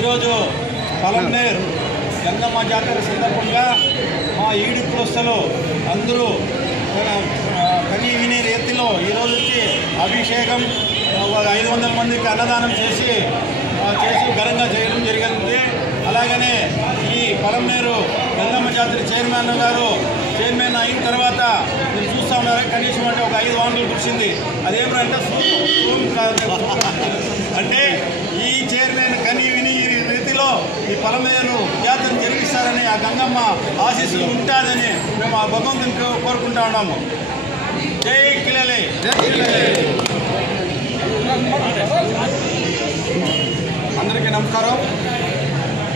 ఈరోజు పలంనేరు గంగమ్మ జాతర సందర్భంగా మా ఈడి కులస్తులు అందరూ కనీ విని రీతిలో ఈరోజు వచ్చి అభిషేకం 500 మందికి అన్నదానం చేసి ఘనంగా చేయడం జరిగింది. అలాగనే ఈ పలంనేరు గంగమ్మ జాతర చైర్మన్ అయిన తర్వాత మీరు చూస్తూ ఉన్నారు, కనీసం అంటే ఒక 5 వానలు కురిసింది. అదేమంటే అంటే ఈ చైర్మన్ కనీ విని రీతిలో ఈ పలంనేరు జాతర జరిగిస్తారని ఆ గంగమ్మ ఆశీస్సులు ఉంటాదని మేము ఆ భగవంతుని కోరుకుంటా ఉన్నాము. జై కిలలే. అందరికీ నమస్కారం.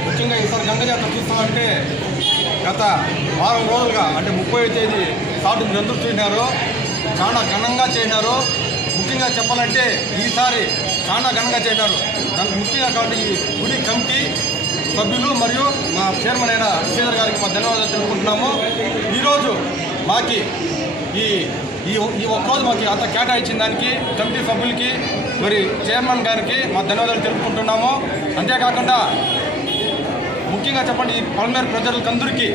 ముఖ్యంగా ఈసారి గంగ జాతర చూస్తామంటే గత వారం రోజులుగా అంటే 30వ తేదీ స్టార్ట్ అందరూ చూసినారు, చాలా ఘనంగా చేసినారు. ముఖ్యంగా చెప్పాలంటే ఈసారి చాలా ఘనంగా చేసినారు. దానికి ముఖ్యంగా కాబట్టి ఈ గుడి కమిటీ సభ్యులు మరియు మా చైర్మన్ అయిన శ్రీధర్ గారికి మా ధన్యవాదాలు తెలుపుకుంటున్నాము. ఈరోజు మాకి ఈ ఒక్కరోజు మాకు అంత కేటాయించిన దానికి కమిటీ సభ్యులకి మరి చైర్మన్ గారికి మా ధన్యవాదాలు తెలుపుకుంటున్నాము. అంతేకాకుండా ముఖ్యంగా చెప్పండి ఈ పలంనేరు ప్రజలకందరికీ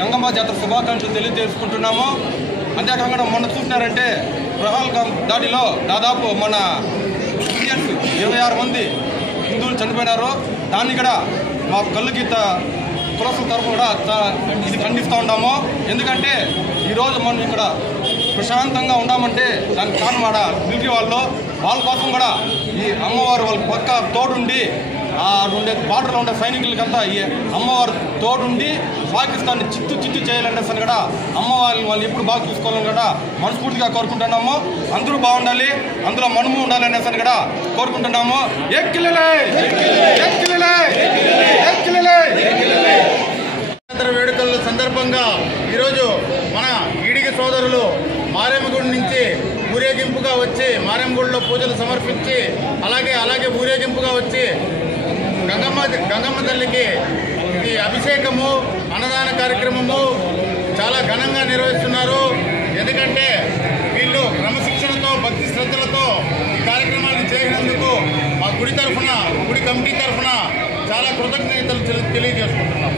గంగమ్మ జాతర శుభాకాంక్షలు తెలియజేసుకుంటున్నాము. అంతేకాకుండా మొన్న చూసినారంటే ప్రహల్గాం దాడిలో దాదాపు మన ఇండియన్స్ 26 మంది హిందువులు చనిపోయినారు. దాన్ని కూడా మా కళ్ళుగీత కులస్తుల తరఫున కూడా ఇది ఖండిస్తూ ఉన్నాము. ఎందుకంటే ఈరోజు మనం ఇక్కడ ప్రశాంతంగా ఉన్నామంటే దానికి కారణం ఆడ మిలిటరీ వాళ్ళ కోసం కూడా ఈ అమ్మవారు వాళ్ళ పక్క తోడుండి ఉండే బార్డర్లో ఉండే సైనికులకంతా ఈ అమ్మవారు తోడుండి పాకిస్తాన్ని చిత్తు చేయాలనేసి కూడా వాళ్ళు ఎప్పుడు బాగా చూసుకోవాలని కూడా మనస్ఫూర్తిగా కోరుకుంటున్నాము. అందరూ బాగుండాలి, అందులో మనము ఉండాలనేసి కూడా కోరుకుంటున్నాము. వేడుకల సందర్భంగా ఈరోజు మన ఈడికి సోదరులు మారేమ్మగుడి నుంచి ఊరేగింపుగా వచ్చి మారేమ్మగుడిలో పూజలు సమర్పించి అలాగే ఊరేగింపుగా వచ్చి గంగమ్మ తల్లికి ఈ అభిషేకము అన్నదాన కార్యక్రమము చాలా ఘనంగా నిర్వహిస్తున్నారు. ఎందుకంటే వీళ్ళు క్రమశిక్షణతో భక్తి శ్రద్ధలతో ఈ కార్యక్రమాన్ని చేసినందుకు మా గుడి కమిటీ తరఫున చాలా కృతజ్ఞతలు తెలియజేసుకుంటున్నాం.